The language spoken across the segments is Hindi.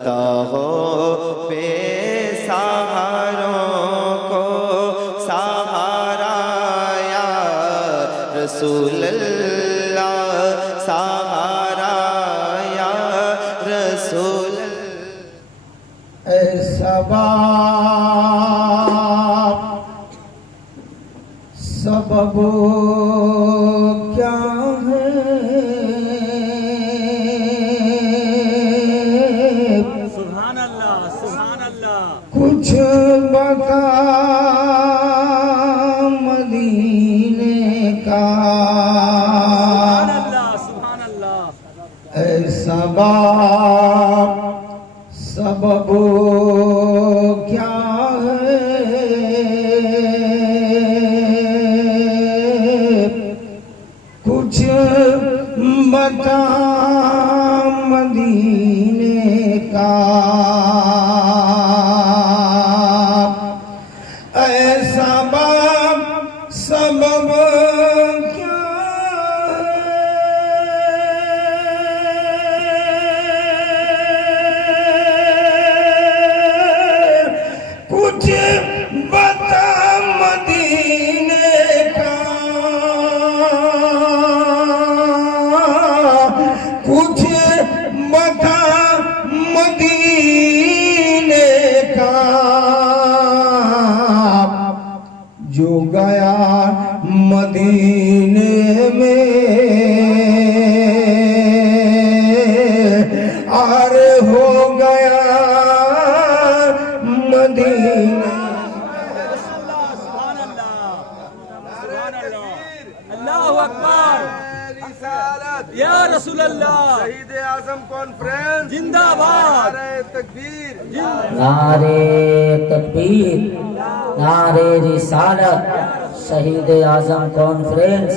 हो बेसहारों को सहारा या रसूल अल्लाह, सहारा या रसूल अल्लाह। सबब क्या है? सुभान अल्लाह, सुभान अल्लाह। कुछ बता मदीने का। सुभान अल्लाह, सुभान अल्लाह। ऐसा सबब क्या है? कुछ बता मदीने का। ऐसा सबब क्या है? कुछ बता मदीने का। कुछ बता मदीने का। जो गया मदीने में और हो गया मदीना। सुभान अल्लाह, सुभान अल्लाह। अल्लाहु अकबर। या रसूल अल्लाह। शहीद आजम कॉन्फ्रेंस जिंदाबाद। नारे तकबीर, नारे तकबीर, नारे रिसालत। शहीद आजम कॉन्फ्रेंस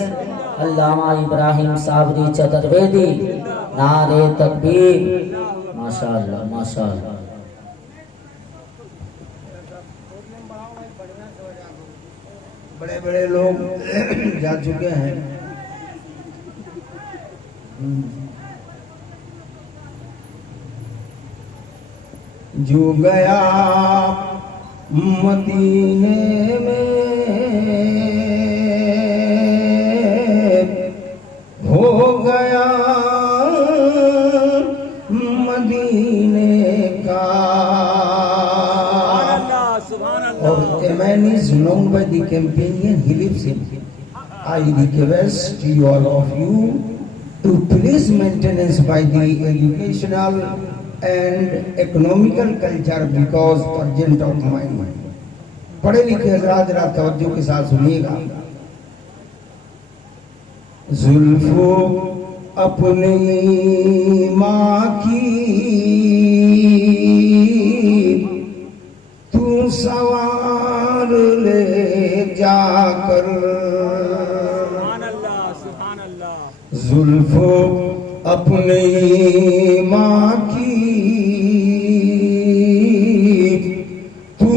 अल्लामा इब्राहिम साबरी चतुर्वेदी। नारे तकबीर। माशाअल्लाह, माशाअल्लाह। बड़े बड़े लोग जा चुके हैं। जो गया मदीने में हो गया मदीने का। सुभान अल्लाह। Or a man is known by the companion he lives in. I request you all of you to please maintenance by the educational and economical culture because urgent of my mind. पढ़े लिखे हजरात जरा तवज्जो के साथ सुनिएगा। जुल्फो अपनी माँ की तू सवार ले जाकर। सुभान अल्लाह, सुभान अल्लाह। जुल्फो अपनी माँ की तू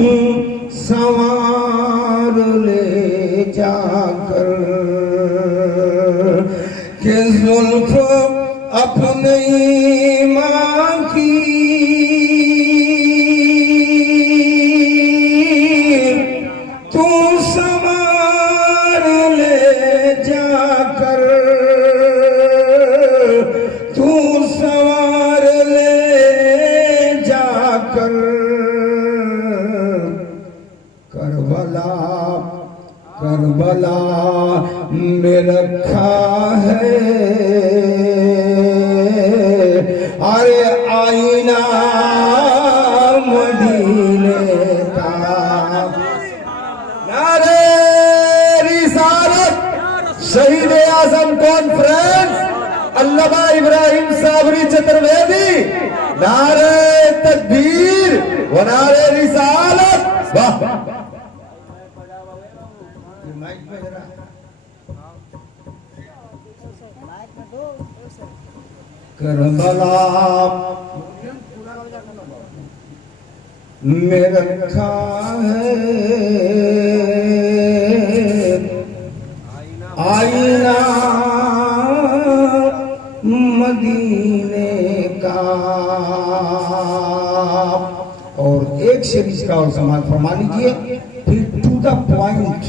सवार ले जाकर। के जुल्फो अपनी माँ की तू सवार ले जाकर। तू सवार ले जाकर। करबला करबला में रखा है अरे आईना मदीने का। नारे रिसालत शहीद आजम कॉन्फ्रेंस अल्लामा इब्राहिम साबरी चतुर्वेदी। नारे तकबीर व नारे रिसालत। वाह करबला में रखा है आईना मदीने का। और एक सीरीज का और समाप्त फरमा लीजिए, फिर टू द पॉइंट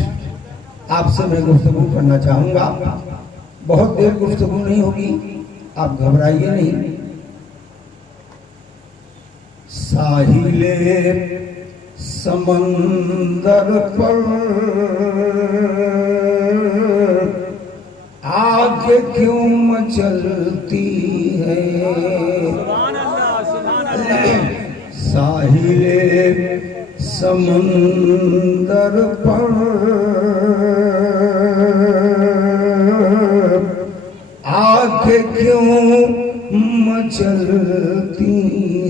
आपसे मैं गुफ्तगू करना चाहूंगा। बहुत देर गुफ्तगू नहीं होगी, आप घबराइए नहीं। साहिले समंदर पर आग क्यों मचलती है, सुभान अल्लाह, सुभान अल्लाह। साहिले समंदर पर आग क्यों मचलती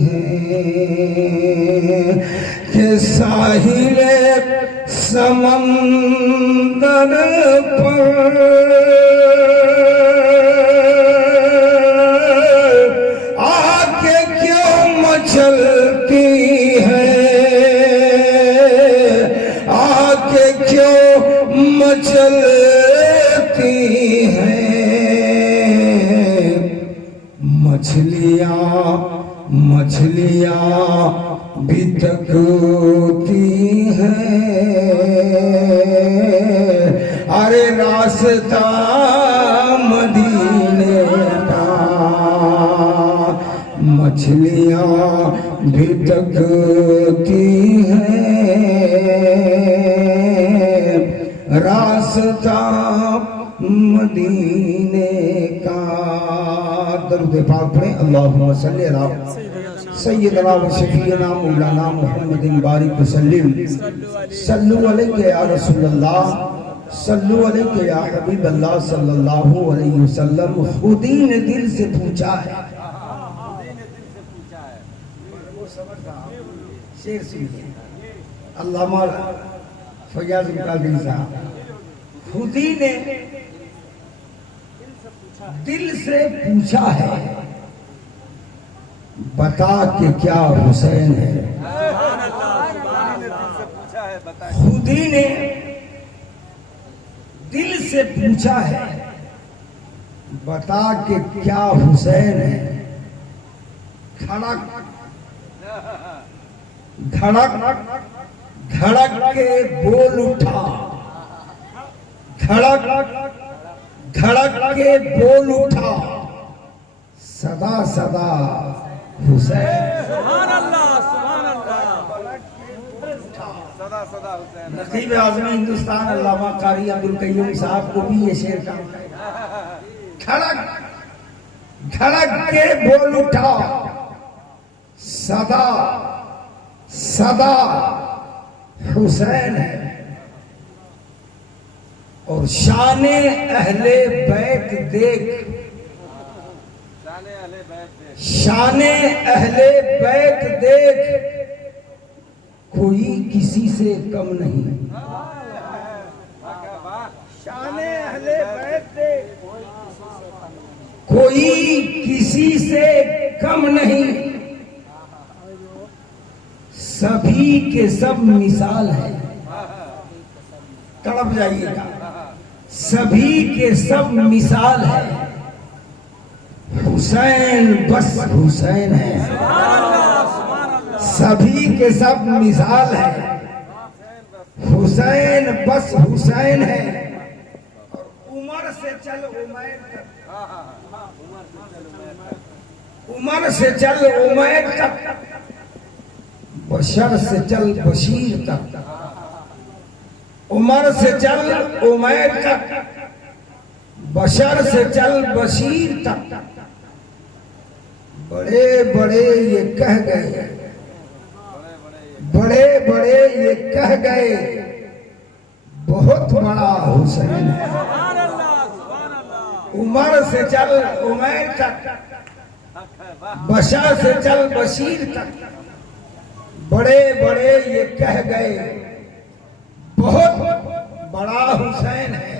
है, कि साहिले समंदर पर आग क्यों मचलती है, आग क्यों मचलती है। मछलियाँ भी तकती हैं, अरे रास्ता मदीने का। मछलियाँ भी तकती हैं, रास्ता मदीने का। दरूद पाक पढ़ें। अल्लाहुम्मा सल्ली अला सय्यदना व शफीना मौलाना मुहम्मदिन बारिक वसल्लिम सल्लु अलैहि या रसूलल्लाह सल्लु अलैहि या हबीबल्लाह सल्लल्लाहु अलैहि वसल्लम। खुदी ने दिल से पूछा है, शेर सुनिए अल्लामा फयाज कादरी साहब। खुदी ने दिल से पूछा है, बता के क्या हुसैन है। खुदी ने दिल से पूछा है, बता के क्या हुसैन है। खड़क धड़क धड़क के बोल उठा, धड़क धड़क के बोल उठा, सदा सदा हुसैन। सुभान अल्लाह, सुभान अल्लाह। सदा सदा हुसैन। नकीब आज़म हिंदुस्तान अल्लामा कारी अब्दुल कय्यूम साहब को भी ये शेर काम है। धड़क धड़क के बोल उठा, सदा सदा हुसैन है। और शाने अहले बैत देख, शाने अहले बैत देख, कोई किसी से कम नहीं। शाने अहले बैत देख, कोई किसी से कम नहीं। सभी के सब मिसाल है। तड़प जाइएगा, सभी के सब मिसाल है। हुसैन बस हुसैन है, सभी के सब मिसाल है। हुसैन बस हुसैन है। और उमर से चल उमैर तक, उमर से चल उमैर तक, बशर से चल बशीर तक, उमर से चल उमैर तक, बशर से चल बशीर तक। बड़े बड़े ये कह गए, बड़े बड़े ये कह गए, बहुत बड़ा हुसैन है। सुभान अल्लाह, सुभान अल्लाह। उमर से चल उमैर तक, बशर से चल बशीर तक। बड़े बड़े ये कह गए, बहुत बड़ा हुसैन है।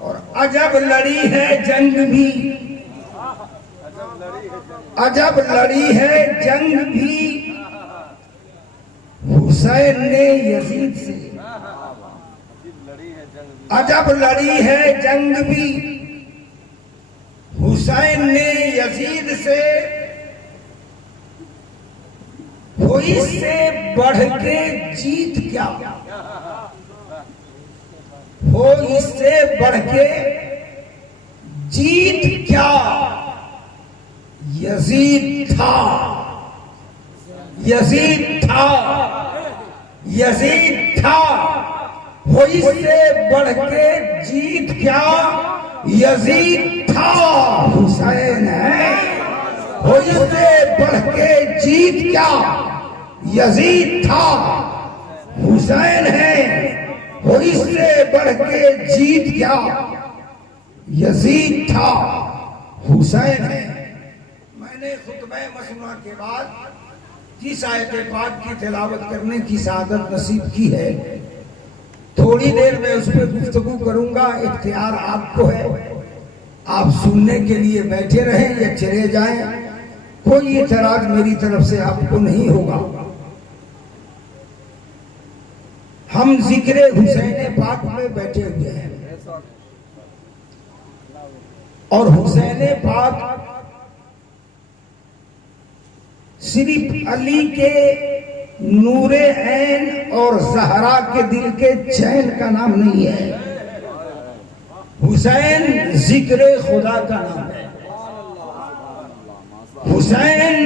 और अजब लड़ी है जंग भी, अजब लड़ी है जंग भी, हुसैन ने यजीद से। अजब लड़ी है जंग भी, हुसैन ने यजीद से। इससे बढ़ के जीत क्या, हो इससे बढ़ के जीत क्या। यजीद था, यजीद था, यजीद था, हो इससे बढ़ के जीत क्या। यजीद था, हुसैन है, हो इससे बढ़ के जीत क्या। यजीद था, हुसैन है, हो इससे बढ़ के जीत क्या। यजीद था, हुसैन है। मैंने खुतबे मसनूआ के बाद जिस आयत पाक की तिलावत करने की सआदत नसीब की है, थोड़ी देर में उस पर गुफ्तगू करूंगा। इख्तियार आपको है, आप सुनने के लिए बैठे रहें या चले जाएं, कोई एतराज मेरी तरफ से आपको नहीं होगा। हम जिक्र हुसैन पाक में बैठे हुए हैं और हुसैन पाक सिर्फ अली के नूरे ऐन और ज़हरा के दिल के चैन का नाम नहीं है। हुसैन जिक्र खुदा का नाम है। हुसैन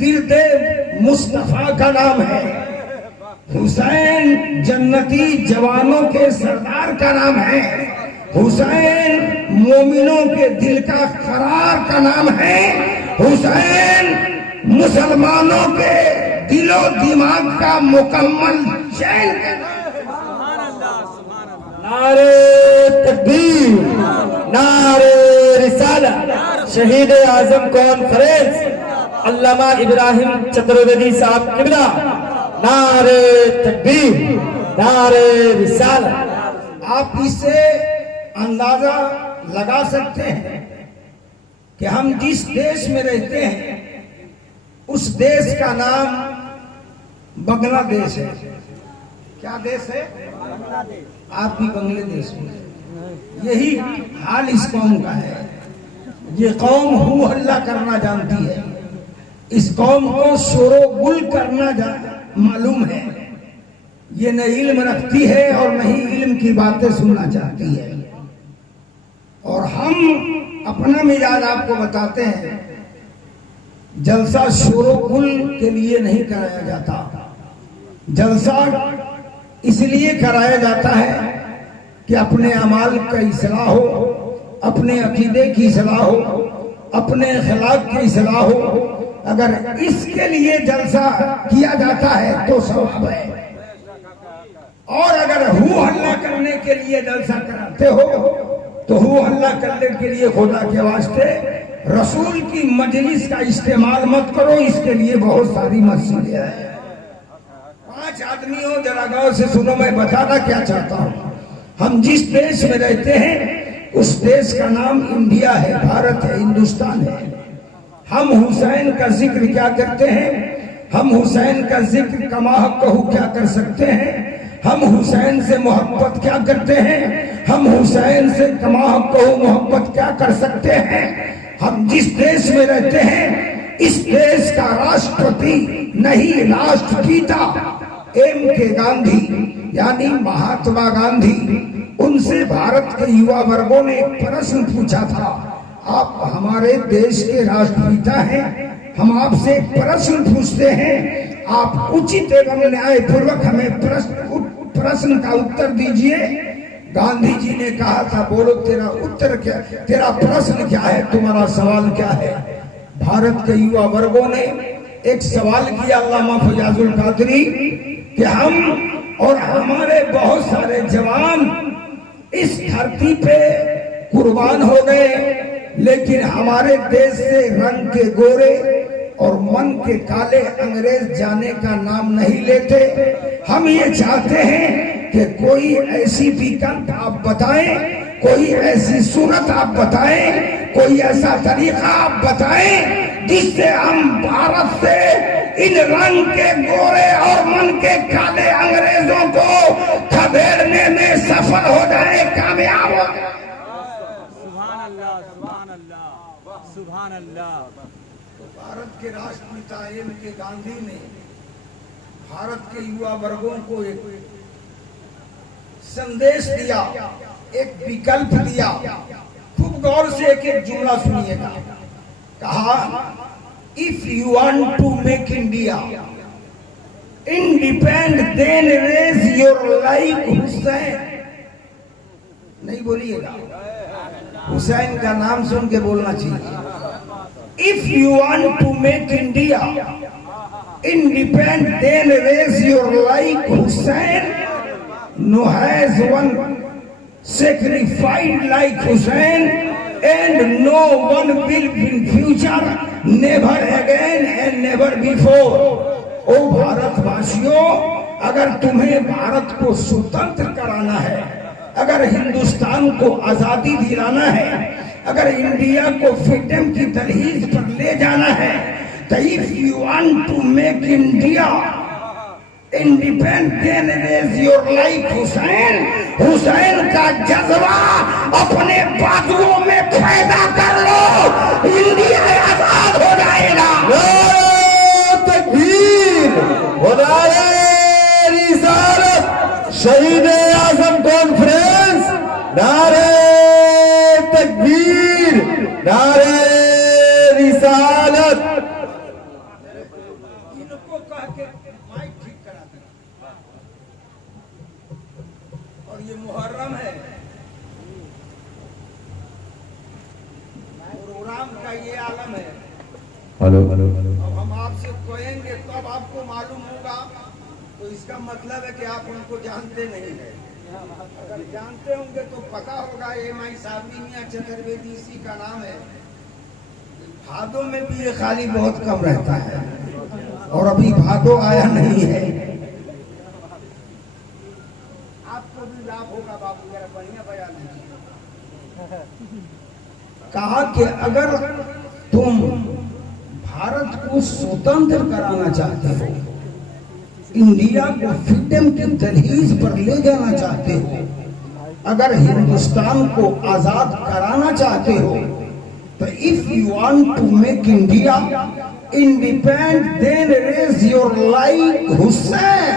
विरदे मुस्तफा का नाम है। हुसैन जन्नती जवानों के सरदार का नाम है। हुसैन मोमिनों के दिल का करार का नाम है। हुसैन मुसलमानों के दिलो दिमाग का मुकम्मल चैन का नाम। नारे तकबीर, नारे रिसालत, शहीद आजम कॉन्फ्रेंस अल्लामा इब्राहिम चतुर्वेदी साहब किबला, नारे तकबीर, नारे रिसालत। आप इससे अंदाजा लगा सकते हैं कि हम जिस देश में रहते हैं उस देश का नाम बांग्लादेश है। क्या देश है? आप भी बांग्लादेश में। यही हाल इस कौम का है। ये कौम हू हल्ला करना जानती है। इस कौम को शोरो गुल करना मालूम है। ये न इल्म रखती है और न ही इल्म की बातें सुनना चाहती है। और हम अपना मिजाज आपको बताते हैं। जलसा शोरो गुल के लिए नहीं कराया जाता। जलसा इसलिए कराया जाता है कि अपने अमाल का इस्लाह हो, अपने अकीदे की इस्लाह हो, अपने अखलाक की इस्लाह हो। अगर इसके लिए जलसा किया जाता है तो सवाब है। और अगर हू हल्ला करने के लिए जलसा कराते हो तो हू हल्ला करने के लिए खुदा के वास्ते रसूल की मजलिस का इस्तेमाल मत करो। इसके लिए बहुत सारी मस्जिदें हैं। 5 आदमियों जरा गौर से सुनो, मैं बताना क्या चाहता हूँ। हम जिस देश में रहते हैं उस देश का नाम इंडिया है, भारत है, हिंदुस्तान है। हम हुसैन का जिक्र क्या करते हैं? हम हुसैन का जिक्र कमा कहू क्या कर सकते हैं? हम हुसैन से मोहब्बत क्या करते हैं? हम हुसैन से कमा कहू मोहब्बत क्या कर सकते हैं? हम जिस देश में रहते हैं इस देश का राष्ट्रपति नहीं, राष्ट्रपिता M.K. गांधी यानी महात्मा गांधी, उनसे भारत के युवा वर्गों ने एक प्रश्न पूछा था। आप हमारे देश के राष्ट्रपिता हैं, हम आपसे एक प्रश्न पूछते हैं, आप उचित एवं न्यायपूर्वक हमें प्रश्न का उत्तर दीजिए। गांधी जी ने कहा था, बोलो तेरा उत्तर क्या, तेरा प्रश्न क्या है, तुम्हारा सवाल क्या है? भारत के युवा वर्गों ने एक सवाल किया अल्लामा फयाजुल कादरी कि हम और हमारे बहुत सारे जवान इस धरती पे कुर्बान हो गए, लेकिन हमारे देश से रंग के गोरे और मन के काले अंग्रेज जाने का नाम नहीं लेते। हम ये चाहते हैं कि कोई ऐसी विकल्प आप बताएं, कोई ऐसी सूरत आप बताएं, कोई ऐसा तरीका आप बताएं जिससे हम भारत से इन रंग के गोरे और मन के काले अंग्रेजों को खदेड़ने में सफल हो जाए, कामयाब हो जाए। सुभान अल्लाह, सुभान अल्लाह, सुभान अल्लाह। भारत के राष्ट्रपिता M.K. गांधी ने भारत के युवा वर्गों को एक संदेश दिया, एक विकल्प दिया। खूब गौर से एक एक जुमला सुनिएगा। कहा, if you want to make India independent then raise your like Hussain. नहीं बोलिएगा, हुसैन का नाम सुन के बोलना चाहिए। If you want to make India independent, then raise your like Hussein. No has one sacrificed like Hussein, and no one will in future, never again and never before. ओ भारतवासियों, अगर तुम्हें भारत को स्वतंत्र कराना है, अगर हिंदुस्तान को आजादी दिलाना है, अगर इंडिया को फ्रीडम की दहलीज पर ले जाना है, तो if you want to make India independent, then raise your like Hussein. Hussain का जज्बा अपने बाजुओं में पैदा कर लो, इंडिया आजाद हो जाएगा। नारे तकबीर, नारे रिसालत, शहीद आजम कॉन्फ्रेंस, नारे तकबीर, नारे रिसालत। इनको कह के माइक ठीक करा दिया। और ये मुहर्रम है, प्रोग्राम का ये आलम है। Hello hello hello. अब हम आपसे कहेंगे तब आपको मालूम होगा, तो इसका मतलब है कि आप उनको जानते नहीं है। अगर जानते होंगे तो पता होगा, एम.आई. साबरी मियां चतुर्वेदी इसी का नाम है। भादों में भी ये खाली बहुत कम रहता है, और अभी भादो आया नहीं है। आपको भी लाभ होगा बाबू, जरा बढ़िया बयान दीजिए। कहा कि अगर तुम भारत को स्वतंत्र कराना चाहते हो, इंडिया को फ्रीडम की दहलीज पर ले जाना चाहते हो, अगर हिंदुस्तान को आजाद कराना चाहते हो, तो if you want to make India independent, then raise your like Hussain.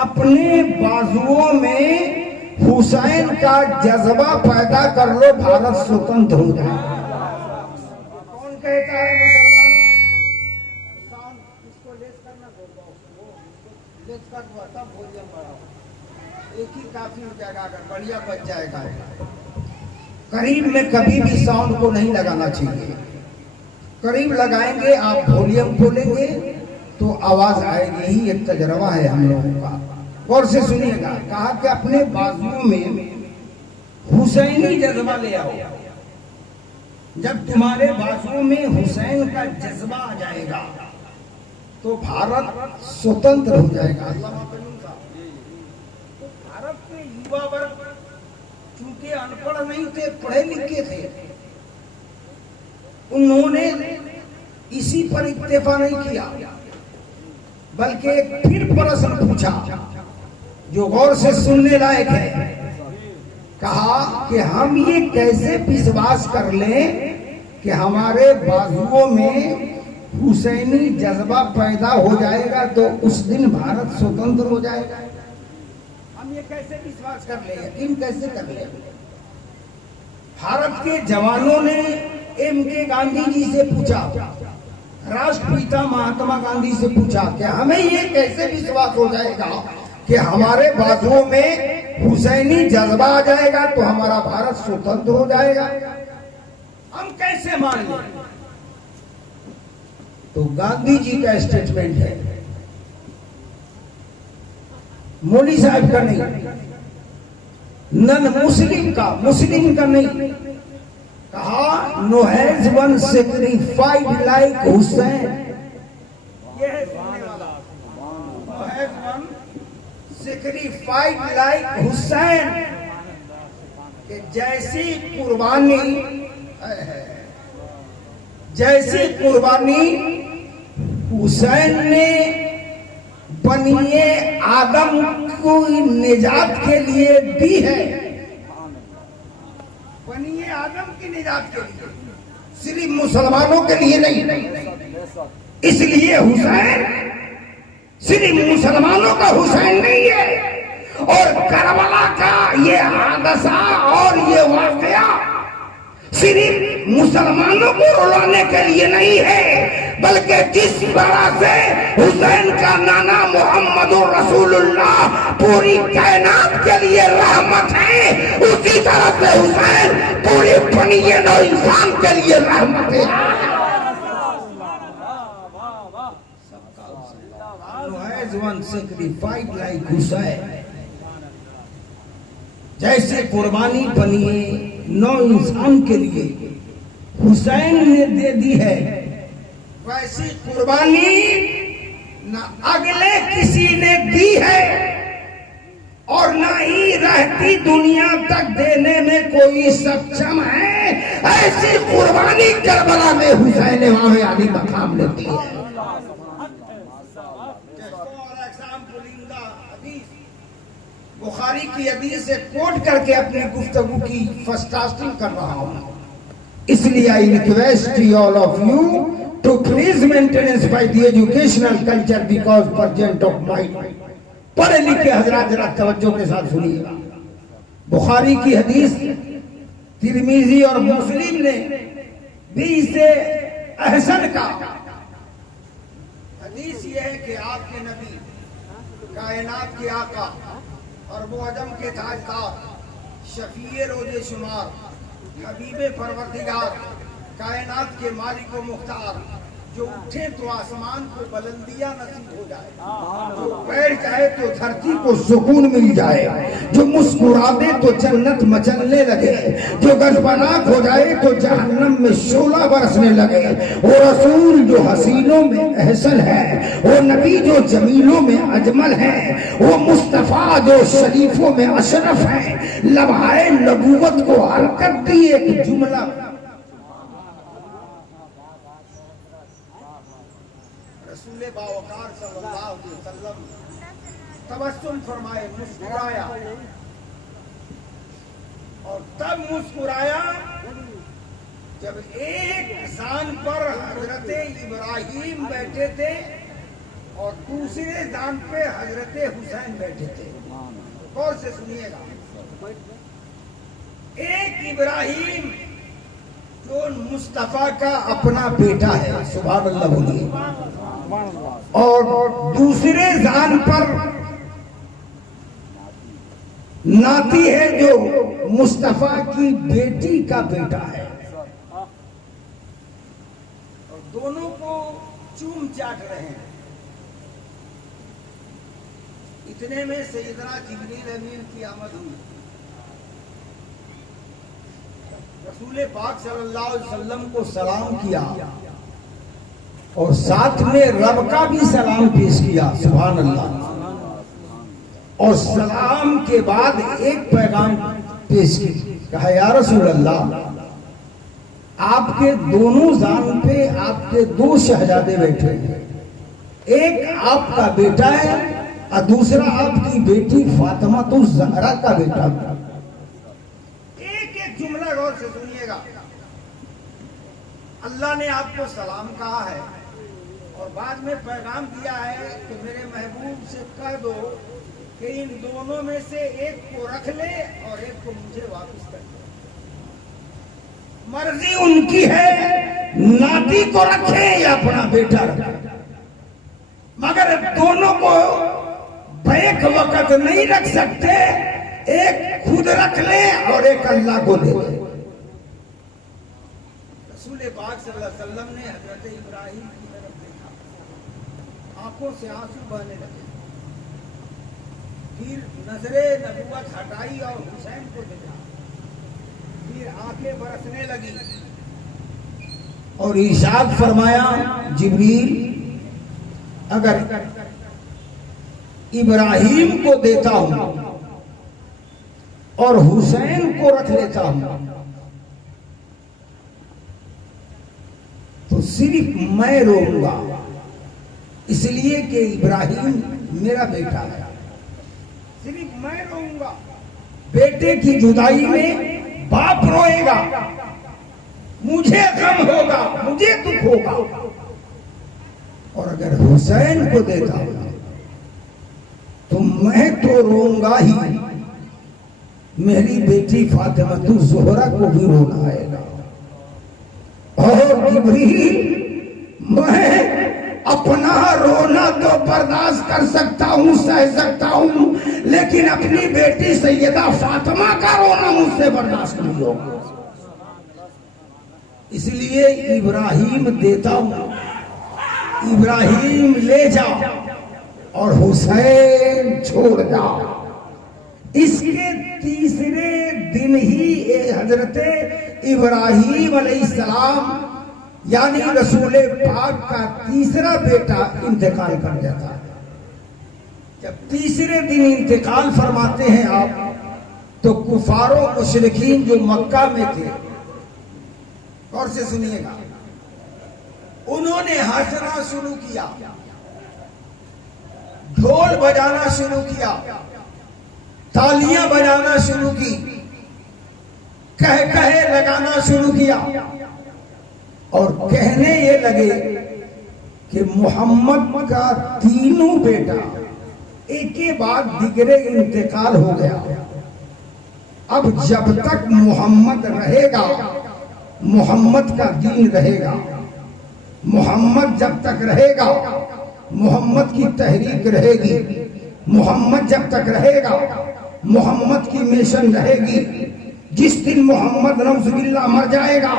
अपने बाजुओं में हुसैन का जज्बा पैदा कर लो, भारत स्वतंत्र हो जाए। कौन कहता है मुसलमानों? साउंड इसको लेस करना, लेस कर दो, तब वॉल्यूम बढ़ाओ। एक ही काफी हो जाएगा, अगर बढ़िया बच जाएगा। करीब में कभी भी साउंड को नहीं लगाना चाहिए। करीब लगाएंगे, आप वॉल्यूम खोलेंगे तो आवाज आएगी ही। एक तजर्बा है हम लोगों का, गौर से सुनिएगा। कहा कि अपने बाजुओं में हुसैनी जज्बा ले आओ। जब तुम्हारे बाजुओं में हुसैन का जज्बा आ जाएगा तो भारत स्वतंत्र हो जाएगा। तो भारत के युवा वर्ग चूंकि अनपढ़ नहीं थे, पढ़े लिखे थे, उन्होंने इसी पर इत्तेफा नहीं किया, बल्कि एक फिर प्रश्न पूछा जो गौर से सुनने लायक है। कहा कि हम ये कैसे विश्वास कर लें कि हमारे बाजुओं में हुसैनी जज्बा पैदा हो जाएगा तो उस दिन भारत स्वतंत्र हो जाएगा। हम ये कैसे विश्वास कर ले, यकीन कैसे कर ले? भारत के जवानों ने M.K. गांधी जी से पूछा, राष्ट्रपिता महात्मा गांधी से पूछा कि हमें ये कैसे विश्वास हो जाएगा कि हमारे बाजुओं में हुसैनी जज्बा आ जाएगा तो हमारा भारत स्वतंत्र हो जाएगा, हम कैसे मान लें? तो गांधी जी का स्टेटमेंट है, मोदी साहब का नहीं, नन मुस्लिम का, मुस्लिम का नहीं। कहा, no has one sacrificed like Hussain. ये है सुनने वाला, no has one sacrificed like Hussain. कि जैसी कुर्बानी हुसैन ने बनिए आदम को निजात के लिए दी है, बनिए आदम की निजात के लिए, सिर्फ मुसलमानों के लिए नहीं। इसलिए हुसैन सिर्फ मुसलमानों का हुसैन नहीं है, और करबला का ये हादसा और ये वाकया सिर्फ मुसलमानों को रुलाने के लिए नहीं है, बल्कि जिस तरह से हुसैन का नाना मोहम्मदुर रसूलुल्लाह पूरी कायनात के लिए रहमत है, उसी तरह से हुसैन पूरी बनिए नौ इंसान के लिए रहमत है। One sacrificed like Hussein, जैसे कुर्बानी बनी है नौ इंसान के लिए हुसैन ने दे दी है, वैसी कुर्बानी न अगले किसी ने दी है और न ही रहती दुनिया तक देने में कोई सक्षम है। ऐसी कुर्बानी करबला में हुसैन ने वहां आली मकाम ने दी है। बुखारी की हदीस से कोट करके अपनी गुफ्तगू की फर्स्टास्टिंग कर रहा हूं, इसलिए I request all of you to please maintenance by the educational culture because present of mind. पढ़े लिखे हजरात जरा तवज्जो के साथ सुनिएगा। बुखारी की हदीस तिरमिजी और मुस्लिम ने भी इसे अहसन का। हदीस ये है कि आपके नबी कायनात के आका और वो अजम के ताजदार, शफीए रोजे शुमार, हबीबे परवरदिगार, कायनात के मालिक व मुख्तार, जो उठे तो आसमान को बुलंदियां नसीब हो जाए, जो बैठ जाए तो धरती को सुकून मिल जाए, जो मुस्कुरा दे तो जन्नत मचलने लगे, जो गजबनाक हो जाए तो जहन्नम में शोला बरसने लगे। वो रसूल जो हसीनों में एहसन है, वो नबी जो जमीलों में अजमल है, वो मुस्तफा जो शरीफों में अशरफ है, लम्हाए नबूवत को हरकत दी एक जुमला। रसूले बावकार सल्लल्लाहु अलैहि वसल्लम तबस्सुम फरमाए, मुस्कुराया, और तब मुस्कुराया जब एक जान पर हजरत इब्राहिम बैठे थे और दूसरे जान पे हजरत हुसैन बैठे थे। गौर से सुनिएगा, एक इब्राहिम जो मुस्तफा का अपना बेटा है, सुभान अल्लाह बोलिए, और दूसरे जान पर नाती है जो मुस्तफा की बेटी का बेटा है, और दोनों को चूम चाट रहे हैं। इतने में सैयदना जिब्रील अमीन की आमद हुई। रसूल पाक सल्लल्लाहु अलैहि वसल्लम को सलाम किया और साथ में रब का भी सलाम पेश किया, सुभान अल्लाह। और सलाम के बाद एक पैगाम पेश किया, कहा या रसूल अल्लाह, आपके दोनों जान पे आपके दो शहजादे बैठे हैं, एक आपका बेटा है और दूसरा आपकी बेटी फातिमा तो ज़हरा का बेटा है। एक एक जुमला गौर से सुनिएगा। अल्लाह ने आपको सलाम कहा है और बाद में पैगाम दिया है कि मेरे महबूब से कह दो कि इन दोनों में से एक को रख ले और एक को मुझे वापस कर दे। मर्जी उनकी है, नाती को रखे या अपना बेटा रखे, मगर दोनों को बैक वक्त नहीं रख सकते। एक खुद रख ले और एक अल्लाह को दे दे। रसूल पाक सल्लल्लाहु अलैहि वसल्लम ने हजरत इब्राहिम की तरफ देखा, आंखों से आंसू बहने लगे, फिर नजरे नबूवत हटाई और हुसैन को देखा, फिर आंखें बरसने लगी और इरशाद फरमाया, जिब्रील अगर इब्राहिम को देता हूं और हुसैन को रख लेता हूं तो सिर्फ मैं रोऊंगा, इसलिए कि इब्राहिम मेरा बेटा है, सिर्फ मैं रोऊंगा। बेटे की जुदाई में बाप रोएगा, मुझे गम होगा, मुझे दुख होगा। और अगर हुसैन को देता हूं मैं तो रोऊंगा ही, मेरी बेटी फातिमा ज़ोहरा को भी रोना आएगा। और जिब्रील, मैं अपना रोना तो बर्दाश्त कर सकता हूँ, सह सकता हूँ, लेकिन अपनी बेटी सैयदा फातिमा का रोना मुझसे बर्दाश्त नहीं होगा। इसलिए इब्राहिम देता हूँ, इब्राहिम ले जाओ और हुसैन छोड़ जाओ। इसके तीसरे दिन ही हजरत इब्राहिम अलैहिस्सलाम यानी रसूल पाक का तीसरा बेटा इंतकाल कर जाता है। जब तीसरे दिन इंतकाल फरमाते हैं आप, तो कुफारो मुशरिकीन जो मक्का में थे, और से सुनिएगा, उन्होंने हंसना शुरू किया, ढोल बजाना शुरू किया, तालियां बजाना शुरू की, कह कहे लगाना शुरू किया और कहने ये लगे कि मोहम्मद का तीनों बेटा एक के बाद दिगरे इंतकाल हो गया। अब जब तक मोहम्मद रहेगा, मोहम्मद का दीन रहेगा, मोहम्मद जब तक रहेगा, मोहम्मद की तहरीक रहेगी, मोहम्मद जब तक रहेगा, मोहम्मद की मिशन रहेगी। जिस दिन मोहम्मद नौजुबिल्लाह मर जाएगा,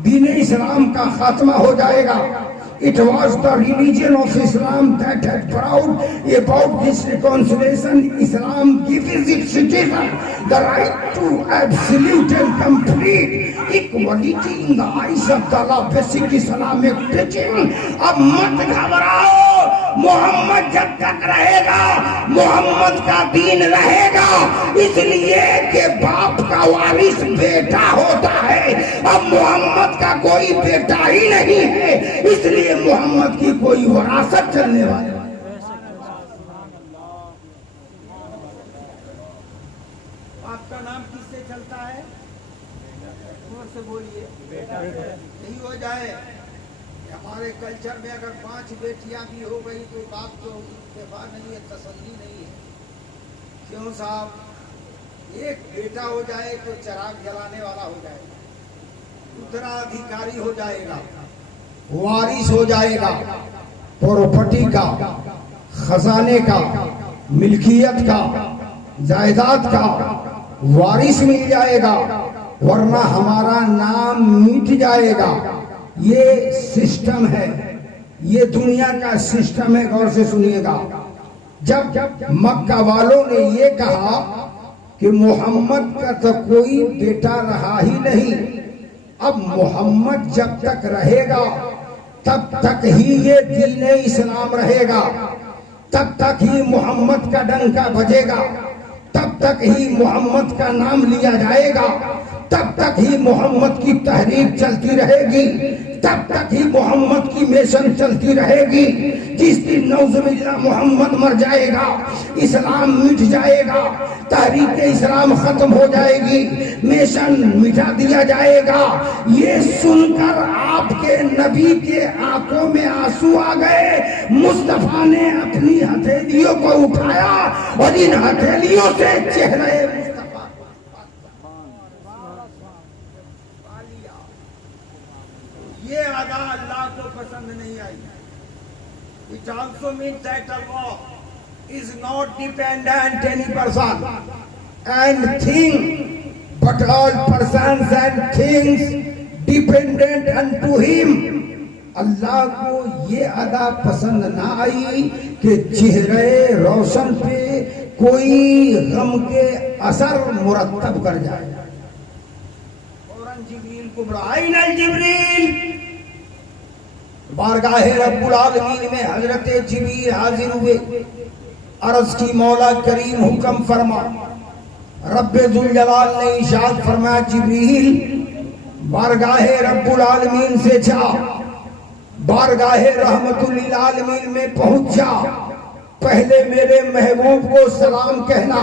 दीन इस्लाम का खात्मा हो जाएगा। It was the religion of Islam that had proud about this reconciliation. Islam gives its citizens the right to absolute and complete equality in the eyes of the law. Basic Islamic teaching. अब मत घबराओ, मोहम्मद जब तक रहेगा, मोहम्मद का दीन रहेगा। इसलिए कि बाप का वारिस बेटा होता है, अब मोहम्मद का कोई बेटा ही नहीं है, इसलिए मोहम्मद की कोई विरासत चलने वाली। आपका नाम किससे चलता है? जोर से बोलिए। नहीं हो जाए हमारे कल्चर में अगर 5 बेटियां भी हो गई तो बाप को इत्तेफा नहीं है, तसल्ली नहीं है। क्यों साहब? एक बेटा हो जाए तो चिराग जलाने वाला हो जाएगा, उत्तराधिकारी हो जाएगा, वारिस हो जाएगा, प्रॉपर्टी का, खजाने का, मिल्कियत का, जायदाद का वारिस मिल जाएगा, वरना हमारा नाम मिट जाएगा। ये सिस्टम है, ये दुनिया का सिस्टम है। गौर से सुनिएगा। जब मक्का वालों ने ये कहा कि मोहम्मद का तो कोई बेटा रहा ही नहीं, अब मोहम्मद जब तक रहेगा तब तक ही ये दीन इस्लाम रहेगा, तब तक ही मोहम्मद का डंका बजेगा, तब तक ही मोहम्मद का नाम लिया जाएगा, तब तक ही मोहम्मद की तहरीक चलती रहेगी, तब तक ही मोहम्मद की मिशन चलती रहेगी। जिस दिन नौजुबिल्लाह मोहम्मद मर जाएगा, इस्लाम मिट जाएगा, तहरीक इस्लाम खत्म हो जाएगी, मिशन मिटा दिया जाएगा। ये सुनकर आपके नबी के आंखों में आंसू आ गए। मुस्तफा ने अपनी हथेलियों को उठाया और इन हथेलियों से चेहरे ये अदा अल्लाह को पसंद नहीं आई। It also means that Allah is not dependent any person and thing, but all persons and things dependent unto Him. अल्लाह को ये अदा पसंद ना आई कि चेहरे रोशन पे कोई गम के असर मुरतब कर जाए। जिब्रील को बुलाया, जिब्रील बारगाहे रब्बुल आलमीन में हजरत जिब्रील हाजिर हुए। अर्ज की मौला करीम हुक्म फरमा। रब्बे जुल जलाल ने इरशाद फरमाया, जिब्रील बारगाहे रब्बुल आलमीन से जा, बारगाहे रहमतुल लिल आलमीन में पहुंच जा। पहले मेरे महबूब को सलाम कहना,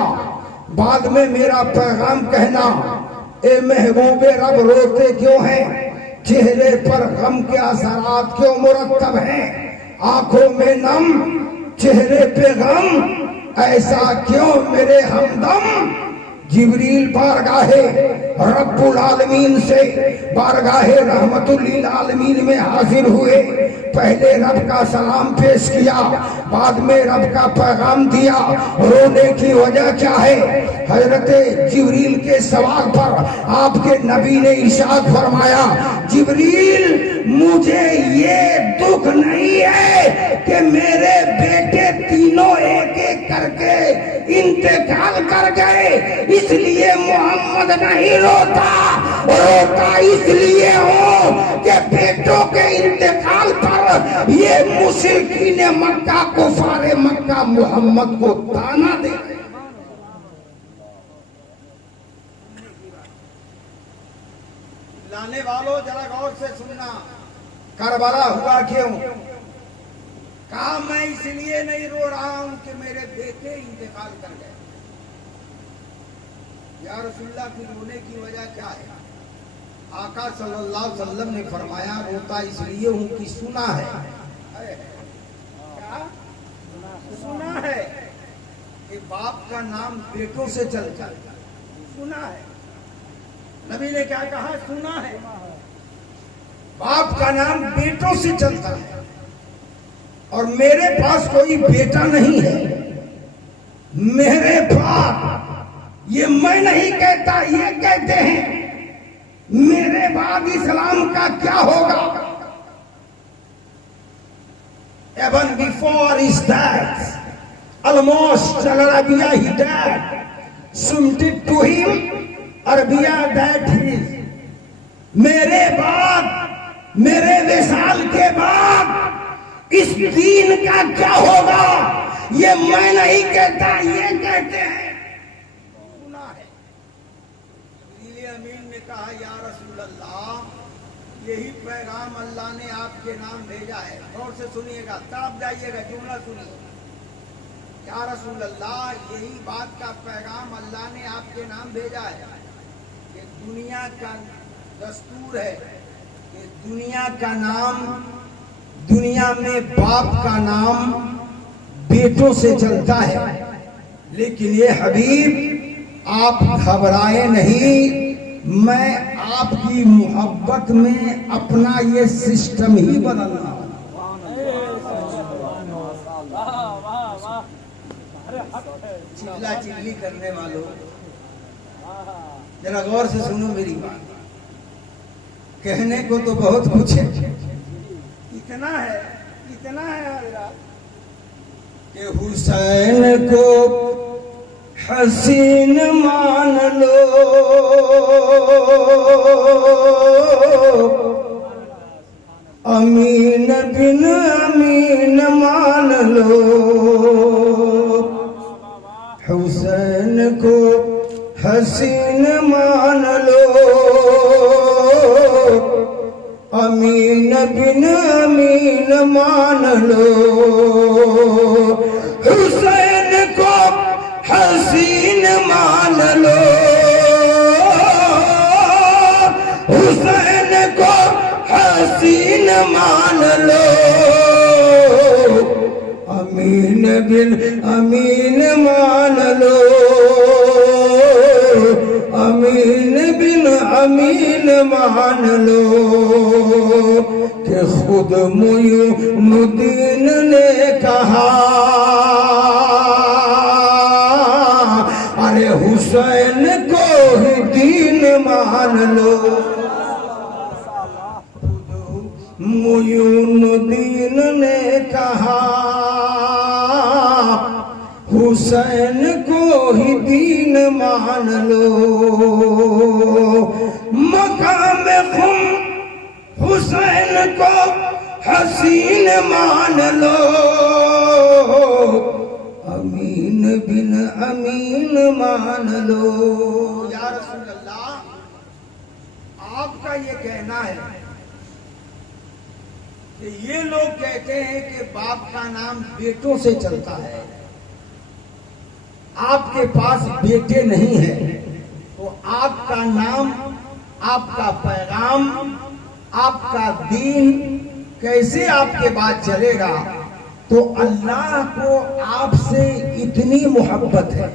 बाद में मेरा पैगाम कहना। ए महबूबे रब रोते क्यों हैं? चेहरे पर गम के असरात क्यों मुरतब हैं? आंखों में नम, चेहरे पे गम, ऐसा क्यों मेरे हमदम जिब्रील बारगाहे रब्बुल आलमीन से बारगाहे रहमतुल आलमीन में हाजिर हुए। पहले रब का सलाम पेश किया, बाद में रब का पैगाम दिया। रोने की वजह क्या है? हजरत जिब्रील के सवाल पर आपके नबी ने इरशाद फरमाया, जिब्रील मुझे ये दुख नहीं है कि मेरे बेटे तीनों एक एक करके इंतकाल कर गए, इसलिए मोहम्मद नहीं रोता। रोता इसलिए हो कि बेटों के इंतकाल पर ये मुशरिकीन मक्का कुफारे मक्का मोहम्मद को ताना दे। लाने वालों जरा गौर से सुनना, करबला हुआ क्यों? कहा मैं इसलिए नहीं रो रहा हूं कि मेरे बेटे इंतकाल कर गए। या रसूलुल्लाह की रोने की वजह क्या है? आका सल्लल्लाहु अलैहि वसल्लम ने फरमाया, रोता इसलिए हूं कि सुना है। क्या सुना है कि बाप का नाम बेटों से चलता है। सुना है, नबी ने क्या कहा? सुना है बाप का नाम बेटों से चलता है। और मेरे पास कोई बेटा नहीं है, मेरे बाप, ये मैं नहीं कहता, ये कहते हैं। मेरे बाद इस्लाम का क्या होगा? Even before his death, almost Arabia he died. Submitted to him, Arabia that is. मेरे बाद, मेरे विशाल के बाद इस दीन का क्या होगा? ये मैं नहीं कहता, ये कहते हैं। सुना है। जिब्रील अमीन ने कहा, या रसूल अल्लाह, यही पैगाम अल्लाह ने आपके नाम भेजा है। गौर से सुनिएगा, तब जाइएगा, जुमला सुनिए। या रसूल अल्लाह, यही बात का पैगाम अल्लाह ने आपके नाम भेजा है कि दुनिया का दस्तूर है कि दुनिया का नाम, दुनिया में बाप का नाम बेटों से चलता है। लेकिन ये हबीब, आप घबराए नहीं, मैं आपकी मोहब्बत में अपना ये सिस्टम ही बदल रहा हूं। चिल्ला चिल्ली करने वालों, जरा गौर से सुनो मेरी बात। कहने को तो बहुत कुछ है, इतना है कि हुसैन को हसीन मान लो, अमीन बिन अमीन मान लो। हुसैन को हसीन मान लो, अमीन बिन अमीन मान लो। हुसैन को हसीन मान लो, हुसैन को हसीन मान लो, अमीन बिन अमीन मान लो, अमीन बिन अमीन मान लो। कि खुद मुइनुद्दीन ने कहा, अरे हुसैन को ही दीन मान लो। मुइनुद्दीन ने कहा, हुसैन को ही दीन मान लो। मकाम खुम हुसैन को हसीन मान लो, अमीन बिन अमीन मान लो। या रसूल अल्लाह, आपका ये कहना है कि ये लोग कहते हैं कि बाप का नाम बेटों से चलता है, आपके पास बेटे नहीं है, तो आपका नाम, आपका पैगाम, आपका दीन कैसे आपके बाद चलेगा? तो अल्लाह को आपसे इतनी मोहब्बत है,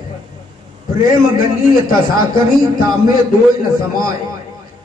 प्रेम गली तसाकरी तामे दो न समाए,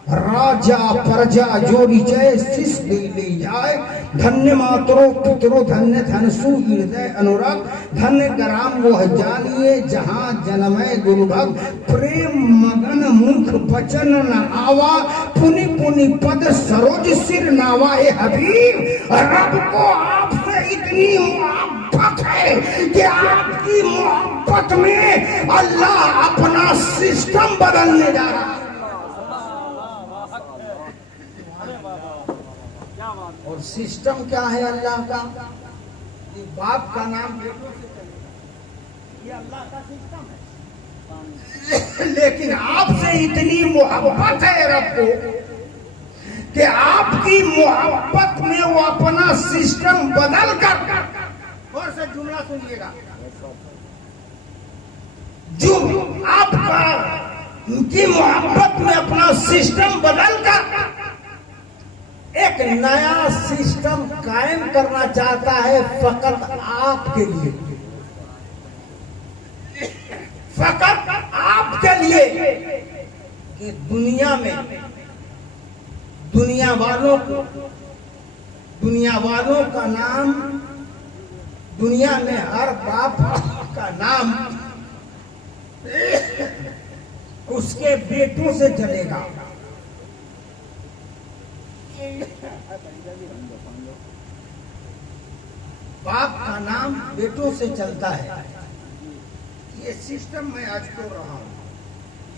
राजा प्रजा जो रिचय शिष ले जाए, धन्य मातरो पितरो धन्य धनसु हृदय अनुराग, धन्य ग्राम वह जानिए जहां जन्मय गुरु भग, प्रेम मगन मुख बचन न आवा, पुनि पुनि पद सरोज सिर नावा। ए हबीब, रब को आपसे इतनी मोहब्बत है कि आपकी मोहब्बत में अल्लाह अपना सिस्टम बदलने जा रहा है। और सिस्टम क्या है अल्लाह का? ये बाप का नाम बेटों से चले, ये अल्लाह का सिस्टम है। लेकिन आपसे इतनी मोहब्बत है रब को कि आपकी मोहब्बत में वो अपना सिस्टम बदल कर, और से जुमला सुनिएगा, जो आपका की मोहब्बत में अपना सिस्टम बदल कर एक नया सिस्टम कायम करना चाहता है, फकत आपके लिए, फकत आपके लिए, कि दुनिया में दुनिया वालों का नाम, दुनिया में हर बाप का नाम उसके बेटों से चलेगा। बाप का नाम बेटों से चलता है। ये सिस्टम मैं आज तोड़ रहा हूं।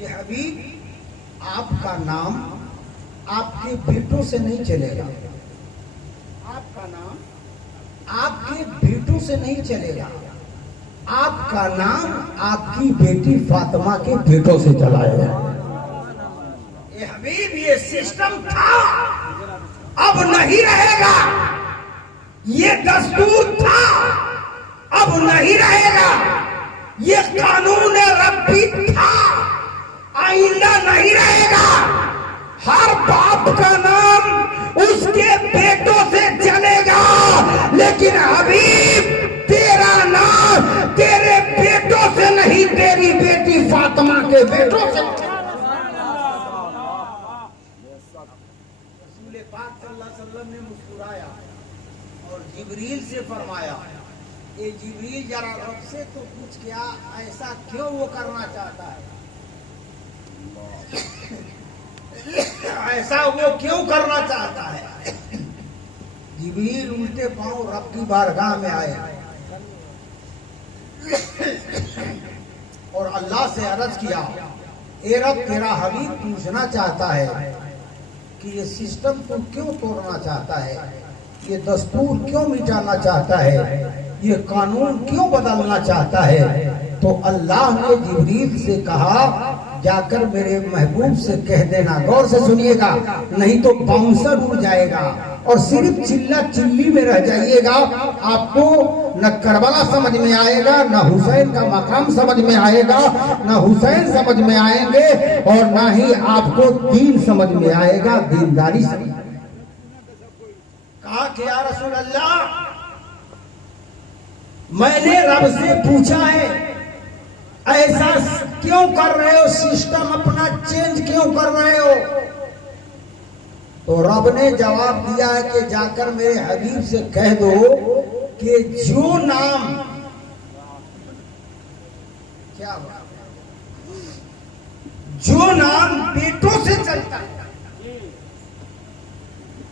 ये हबीब, आपका नाम आपके बेटों से नहीं चलेगा, आपका नाम आपके बेटों से नहीं चलेगा, आपका नाम आपकी बेटी फातिमा के बेटों से चलाएगा। ये हबीब, ये सिस्टम था, अब नहीं रहेगा। ये दस्तूर था, अब नहीं रहेगा। ये कानून रब्बी था, आइंदा नहीं रहेगा। हर बाप का नाम उसके बेटों से चलेगा, लेकिन हबीब तेरा नाम तेरे बेटों से नहीं, तेरी बेटी फातिमा के बेटों से। रसूल पाक सल्लल्लाहु अलैहि वसल्लम ने मुस्कुराया और जिब्रील से फरमाया, ये जिब्रील जरा रब से तो पूछ, क्या ऐसा क्यों वो करना चाहता है, ऐसा वो क्यों करना चाहता है। जिब्रील उल्टे पांव रब की बारगाह में आए और अल्लाह से अर्ज किया, ए रब, तेरा हबीब पूछना चाहता है कि ये सिस्टम तू क्यों तोड़ना चाहता है, ये दस्तूर क्यों मिटाना चाहता है, ये कानून क्यों बदलना चाहता है। तो अल्लाह ने जिब्रील से कहा, जाकर मेरे महबूब से कह देना, गौर से सुनिएगा नहीं तो बाउंसर उड़ जाएगा और सिर्फ चिल्ला चिल्ली में रह जाइएगा। आपको न करबला समझ में आएगा, न हुसैन का मकाम समझ में आएगा, न हुसैन समझ में आएंगे, और न ही आपको दीन समझ में आएगा, दीनदारी समझ। कहा कि या रसूल अल्लाह, मैंने रब से पूछा है, ऐसा क्यों कर रहे हो, सिस्टम अपना चेंज क्यों कर रहे हो। तो रब ने जवाब दिया है कि जाकर मेरे हबीब से कह दो कि जो नाम, क्या जो नाम बेटों से चलता है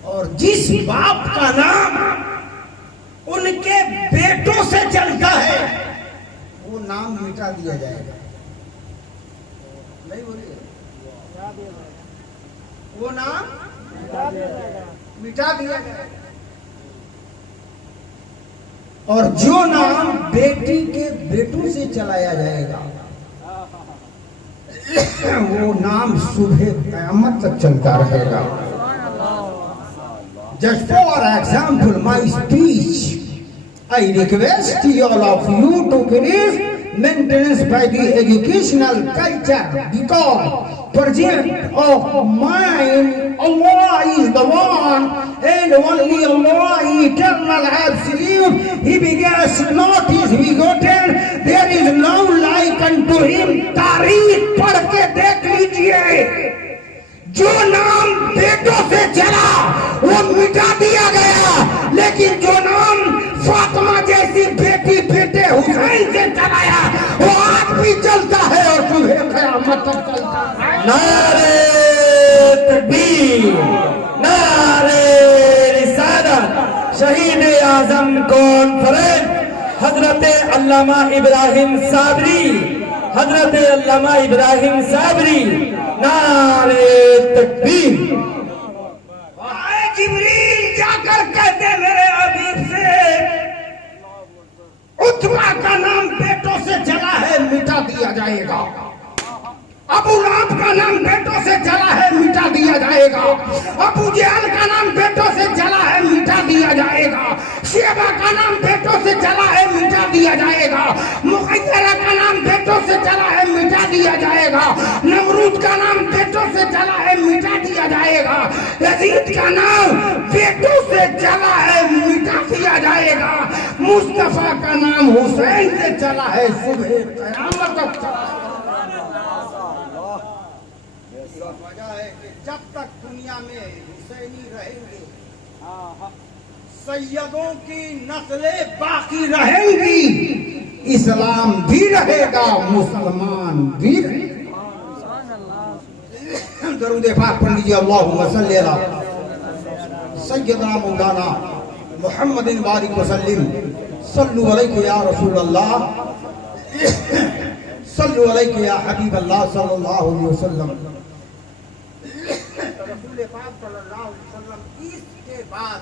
और जिस बाप का नाम उनके बेटों से चलता है, वो नाम मिटा दिया जाएगा। नहीं बोलिए, वो नाम मिटा दिया जाएगा। और जो नाम बेटी के बेटों से चलाया जाएगा, वो नाम सुबह क़यामत तक चलता रहेगा। Just for example, my speech, I request all of you to please maintenance by the educational culture, because present of mind Allah is the one and only Allah, eternal, absolute. He begets not, is begotten. There is no like unto him. तारीख पढ़ के देख लीजिए, जो नाम बेटों से चला वो मिटा दिया गया, लेकिन जो नाम फातिमा जैसी बेटी बेटे हुसैन से चलाया वो आज भी चलता है और सुबह क़यामत तक चलता है। नारे तकबीर, नारे रिसालत। शहीद आजम कॉन्फ्रेंस हजरत अल्लामा इब्राहिम साबरी, हजरत अल्लामा इब्राहिम साबरी, नारे तकबीर। आए जिब्रील जाकर कहते मेरे हबीब से, उतबा का नाम बेटों से चला है मिटा दिया जाएगा, अबू लहब का नाम बेटों से चला है मिटा दिया जाएगा, अबू जहल का नाम बेटों से चला है मिटा दिया जाएगा, शेबा का नाम बेटों से चला है मिटा दिया जाएगा, मुखैयरा का नाम बेटों से चला है मिटा दिया जाएगा, नमरूद का नाम बेटों से चला है मिटा दिया जाएगा, यजीद का नाम बेटों से चला है मिटा दिया जाएगा, मुस्तफा का नाम हुसैन से चला है सुबह क़यामत तक चला। वजह है कि जब तक दुनिया में हुसैनी रहेंगे सैयदों की नस्लें बाकी रहेंगी, इस्लाम भी रहेगा, मुसलमान भी रहेगा। दरूद पाक पढ़ लीजिए, अल्लाहुम्मा सल्ली अला सय्यदना मौलाना मुहम्मदिन बारिक वसल्लिम, सल्लु अलैहि या रसूल अल्लाह, सल्लु अलैहि या हबीब अल्लाह सल्लल्लाहु अलैहि वसल्लम। रसूल पाक सल्लल्लाहु अलैहि वसल्लम इसके बाद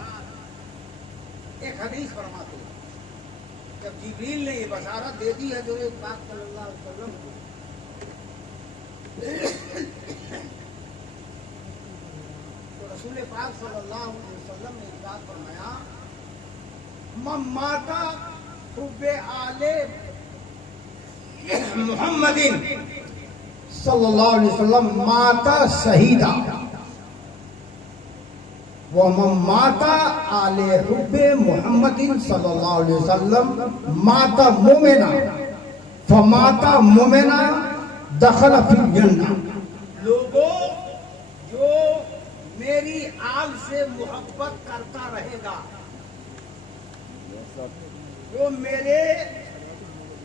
एक हदीस फरमाते हैं, जब जिब्रील ने ये बशारत दे दी है हजरत पाक सल्लल्लाहु अलैहि वसल्लम को, तो रसूल पाक सल्लल्लाहु अलैहि वसल्लम ने इरशाद फरमाया, मम्माता हुब्बे आले मुहम्मदिन सल्लल्लाहु अलैहि वसल्लम माता शहीदा व माता आले हुब्बे मुहम्मदिन सल्लल्लाहु अलैहि वसल्लम माता मोमिना फमाता मोमिना दखल फिल जन्नह। लोगों, जो मेरी आल से मोहब्बत करता रहेगा, जो मेरे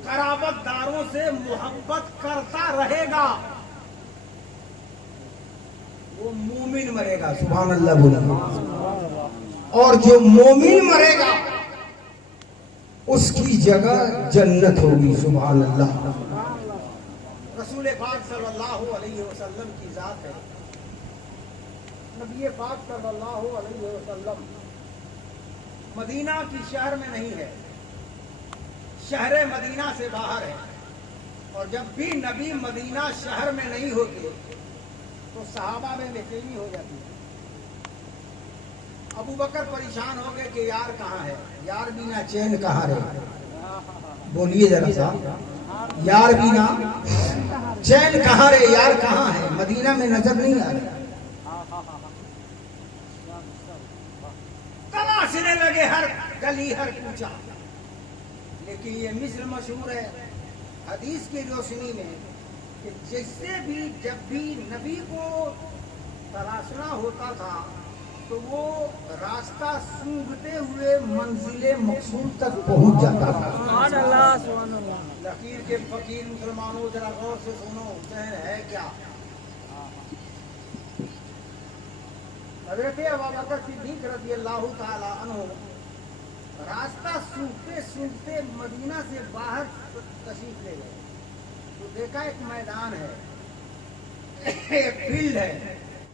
कराबतदारों से मोहब्बत करता रहेगा, वो मोमिन मरेगा। सुभान अल्लाह बोला। और जो मोमिन मरेगा उसकी जगह जन्नत होगी। सुभान अल्लाह। रसूल पाक सल्लल्लाहु अलैहि वसल्लम की जात है, नबी पाक सल्लल्लाहु अलैहि वसल्लम मदीना की शहर में नहीं है, शहर मदीना से बाहर है। और जब भी नबी मदीना शहर में नहीं होते तो सहाबा में बेचैनी हो जाती है। अबू बकर परेशान हो गए कि यार कहाँ है, यार बिना चैन कहाँ रहे। बोलिए जरा सा, यार बिना चैन कहाँ रहे, यार कहाँ है, मदीना में नजर नहीं आ रहा। तलाशने लगे हर गली हर कूचा, लेकिन ये मिस्र मशहूर है हदीस की रोशनी में कि जिससे भी जब भी नबी को तलाशना होता था तो वो रास्ता सूंघते हुए मंजिले मकसूद तक पहुंच जाता था। लकीर के फकीर मुसलमानों जरा गौर से सुनो, चैन है क्या? हज़रत अबू बकर सिद्दीक रज़ियल्लाहु ताला अन्हु रास्ता सूंघते सूंघते मदीना से बाहर तशरीफ ले गए तो देखा एक मैदान है, एक फील्ड है,